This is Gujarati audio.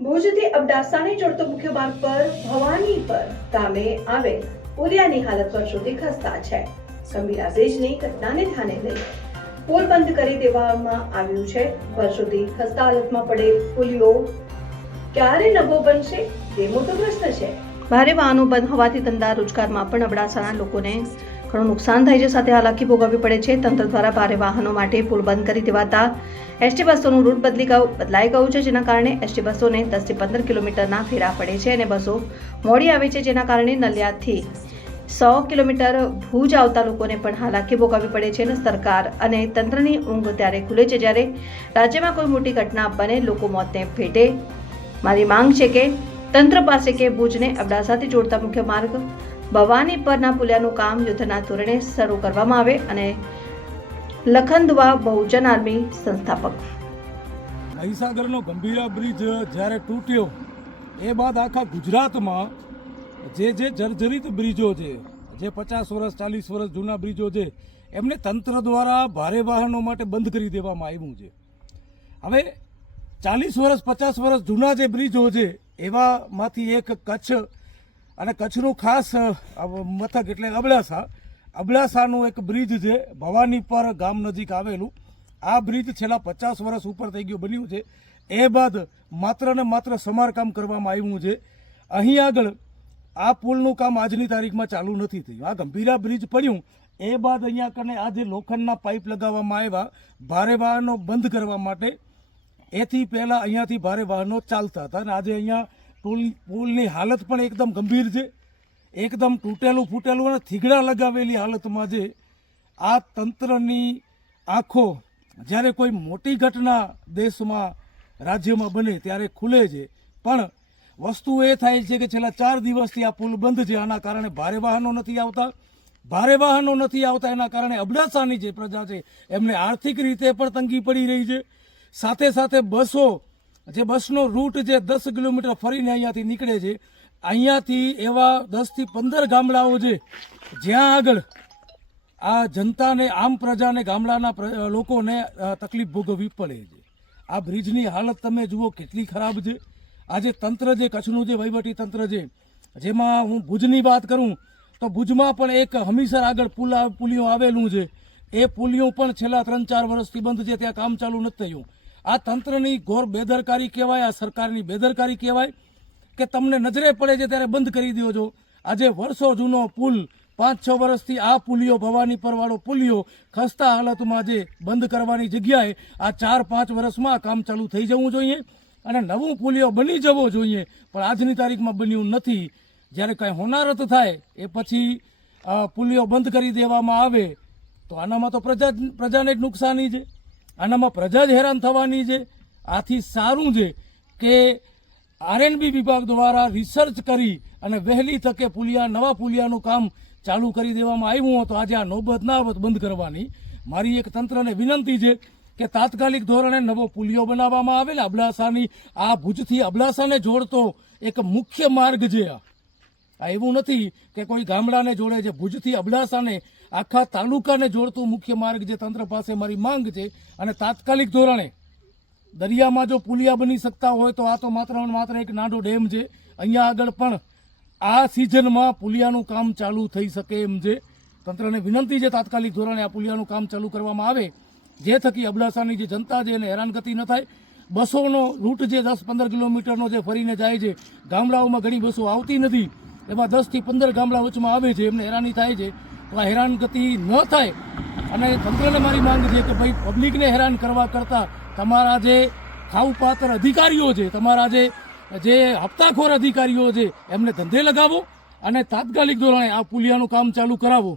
ભુજથી અબડાસાને જોડતો મુખ્ય માર્ગ પર ભવાનીપર ગામે આવેલ પુલિયાની હાલત વર્ષોથી ખસ્તા છે. ગંભીર આવેજની ઘટનાને ધ્યાને લઈ પુલ બંધ કરી દેવામાં આવ્યું છે. વર્ષોથી ખસ્તા હાલતમાં પડેલ પુલિયો ક્યારે નવો બનશે તે મોટો પ્રશ્ન છે. ભારે વાહનો બંધ હોવાથી ધંધા રોજગારમાં પણ અબડાસાના લોકોને ઘણું નુકસાન થાય છે, સાથે હાલાકી ભોગવવી પડે છે. તંત્ર દ્વારા ભારે વાહનો માટે પુલ બંધ કરી દેવાતા એસટી બસોનું રૂટ બદલાઈ ગયું છે, જેના કારણે એસટી બસોને 10 થી 15 કિલોમીટરના ફેરા પડે છે અને બસો મોડી આવે છે, જેના કારણે નલિયાથી 100 કિલોમીટર ભુજ આવતા લોકોને પણ હાલાકી ભોગવવી પડે છે. અને સરકાર અને તંત્રની ઊંઘ ત્યારે ખુલે છે જ્યારે રાજ્યમાં કોઈ મોટી ઘટના બને, લોકો મોતને ભેટે. મારી માંગ છે કે તંત્ર પાસે કે ભુજને અબડાસાથી જોડતા મુખ્ય માર્ગ ભવાનીપરના પુલિયાનું કામ યુદ્ધના ધોરણે શરૂ કરવામાં આવે. અને લખનદુઆ બહુજન આર્મી સંસ્થાપક. મહીસાગરનો ગંભીરા બ્રિજ જ્યારે તૂટ્યો એ બાદ આખા ગુજરાતમાં જે જર્જરિત બ્રિજો છે, જે 50 વર્ષ 40 વર્ષ જૂના બ્રિજો છે, એમને તંત્ર દ્વારા ભારે વાહનો માટે બંધ કરી દેવામાં આવ્યું છે. હવે 40 વર્ષ 50 વર્ષ જૂના જે બ્રિજો છે એવામાંથી એક કચ્છ, અને કચ્છનું ખાસ મથક એટલે અબડાસાનું એક બ્રિજ છે, ભવાનીપર ગામ નજીક આવેલું. આ બ્રિજ છેલ્લા 50 વર્ષ ઉપર થઈ ગયું બન્યું છે. એ બાદ માત્ર ને માત્ર સમારકામ કરવામાં આવ્યું છે. અહીં આગળ આ પુલનું કામ આજની તારીખમાં ચાલુ નથી થયું. આ ગંભીરા બ્રિજ પડ્યું એ બાદ અહીંયા કને આ જે લોખંડના પાઇપ લગાવવામાં આવ્યા ભારે વાહનો બંધ કરવા માટે, એથી પહેલાં અહીંયાથી ભારે વાહનો ચાલતા હતા. અને આજે અહીંયા પુલની હાલત પણ એકદમ ગંભીર છે, એકદમ તૂટેલું ફૂટેલું અને થીગડા લગાવેલી હાલતમાં છે. આ તંત્રની આંખો જ્યારે કોઈ મોટી ઘટના દેશમાં રાજ્યમાં બને ત્યારે ખુલે છે, પણ વસ્તુ એ થાય છે કે છેલ્લા 4 દિવસથી આ પુલ બંધ છે. આના કારણે ભારે વાહનો નથી આવતા. એના કારણે અબડાસાની જે પ્રજા છે એમને આર્થિક રીતે પણ તંગી પડી રહી છે. સાથે સાથે બસનો રૂટ જે 10 કિલોમીટર ફરીને અહીંયાથી નીકળે છે, અહીંયાથી એવા 10 થી 15 ગામડાઓ છે જ્યાં આગળ આ જનતાને, આમ પ્રજાને, ગામડાના લોકોને તકલીફ ભોગવવી પડે છે. આ બ્રિજની હાલત તમે જુઓ કેટલી ખરાબ છે. આજે તંત્ર જે કચ્છનું જે વહીવટી તંત્ર છે, જેમાં હું ભુજની વાત કરું તો ભુજમાં પણ એક હમીસર આગળ પુલિયો આવેલું છે. એ પુલિયો પણ છેલ્લા 3-4 વર્ષથી બંધ છે, ત્યાં કામ ચાલુ નથી થયું. આ તંત્રની ઘોર બેદરકારી કહેવાય, આ સરકારની બેદરકારી કહેવાય કે તમને નજરે પડે છે ત્યારે બંધ કરી દો છો. આજે વર્ષો જૂનો પુલ, 5-6 વર્ષથી આ પુલિયો, ભવાનીપર વાળો પુલિયો ખસ્તા હાલતમાં છે. બંધ કરવાની જગ્યાએ આ 4-5 વર્ષમાં કામ ચાલુ થઈ જવું જોઈએ અને નવું પુલિયો બની જવો જોઈએ, પણ આજની તારીખમાં બન્યું નથી. જ્યારે કાંઈ હોનારત થાય એ પછી પુલિયો બંધ કરી દેવામાં આવે તો આનામાં તો પ્રજાને જ નુકસાની છે, આનામાં પ્રજા જ હેરાન થવાની છે. આથી સારું છે કે આરએનબી વિભાગ દ્વારા રિસર્ચ કરી અને વહેલી તકે નવા પુલિયાનું કામ ચાલુ કરી દેવામાં આવ્યું હતું. આજે આ નોબત ના આવત બંધ કરવાની. મારી એક તંત્રને વિનંતી છે કે તાત્કાલિક ધોરણે નવો પુલિયો બનાવવામાં આવે ને અબડાસાની, આ ભુજથી અબડાસાને જોડતો એક મુખ્ય માર્ગ છે. આ એવું નથી કે કોઈ ગામડાને જોડે છે, ભુજથી અબડાસાને આખા તાલુકાને જોડતો મુખ્ય માર્ગ છે. તંત્ર પાસે મારી માંગ છે અને તાત્કાલિક ધોરણે દરિયામાં જો પુલિયા બની શકતા હોય તો આ તો માત્ર એક નાનો ડેમ છે. અહીંયા આગળ પણ આ સિઝનમાં પુલિયાનું કામ ચાલુ થઈ શકે એમ છે. તંત્રને વિનંતી છે તાત્કાલિક ધોરણે આ પુલિયાનું કામ ચાલુ કરવામાં આવે, જે થકી અબડાસાની જે જનતા છે એને હેરાનગતિ ન થાય. બસોનો રૂટ જે 10-15 કિલોમીટરનો જે ફરીને જાય છે, ગામડાઓમાં ઘણી બસો આવતી નથી, એમાં 10 થી 15 ગામડા વચમાં આવે છે, એમને હેરાની થાય છે. તો આ હેરાનગતિ ન થાય અને તંત્રને મારી માંગ છે કે ભાઈ પબ્લિકને હેરાન કરવા કરતાં તમારા જે ખાવપાત્ર અધિકારીઓ છે, તમારા જે હપ્તાખોર અધિકારીઓ છે, એમને ધંધે લગાવો અને તાત્કાલિક ધોરણે આ પુલિયાનું કામ ચાલુ કરાવો.